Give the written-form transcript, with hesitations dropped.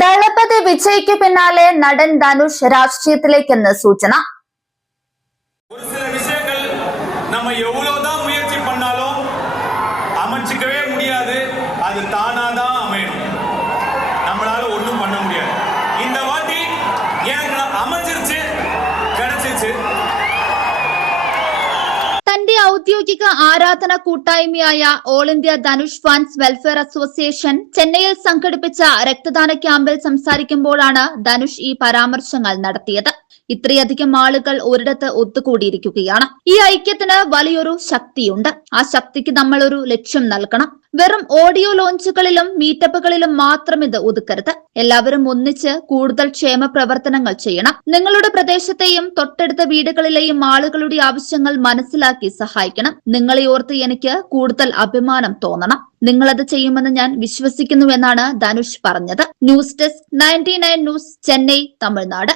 ദളപതി വിജയ്ക്ക് പിന്നാലെ നടൻ ധനുഷ് രാഷ്ട്രീയത്തിലേക്കെന്ന് സൂചന. ஒரு சில விஷயங்கள் நம்ம எவ்வளவுதான் முயற்சி பண்ணாலும் அமைச்சிக்கவே முடியாது. அது தானாதான் அமையணும். நம்மளால ஒண்ணும் பண்ண முடியாது. இந்த வாட்டி எனக்கு அமைஞ்சிருச்சு, கிடைச்சிச்சு. തന്റെ ഔദ്യോഗിക ആരാധന കൂട്ടായ്മയായ all India Dhanush fans welfare association ചെന്നൈയിൽ സംഘടിപ്പിച്ച രക്തദാന ക്യാമ്പിൽ സംസാരിക്കുമ്പോഴാണ് ധനുഷ് ഈ പരാമർശങ്ങൾ നടത്തിയത്. ഇത്രയധികം ആളുകൾ ഒരിടത്ത് ഒത്തുകൂടിയിരിക്കുകയാണ്. ഈ ഐക്യത്തിന് വലിയൊരു ശക്തിയുണ്ട്. ആ ശക്തിക്ക് നമ്മൾ ഒരു ലക്ഷ്യം നൽകണം. വെറും ഓഡിയോ ലോഞ്ചുകളിലും മീറ്റപ്പുകളിലും മാത്രം ഇത് ഒതുക്കരുത്. എല്ലാവരും ഒന്നിച്ച് കൂടുതൽ ക്ഷേമ പ്രവർത്തനങ്ങൾ ചെയ്യണം. നിങ്ങളുടെ പ്രദേശത്തെയും തൊട്ടടുത്ത വീടുകളിലെയും ആളുകളുടെ ആവശ്യങ്ങൾ മനസ്സിലാക്കി സഹായിക്കണം. നിങ്ങളെ ഓർത്ത് എനിക്ക് കൂടുതൽ അഭിമാനം തോന്നണം. നിങ്ങളത് ചെയ്യുമെന്ന് ഞാൻ വിശ്വസിക്കുന്നുവെന്നാണ് ധനുഷ് പറഞ്ഞത്. News desk 99 news, Chennai, Tamil Nadu.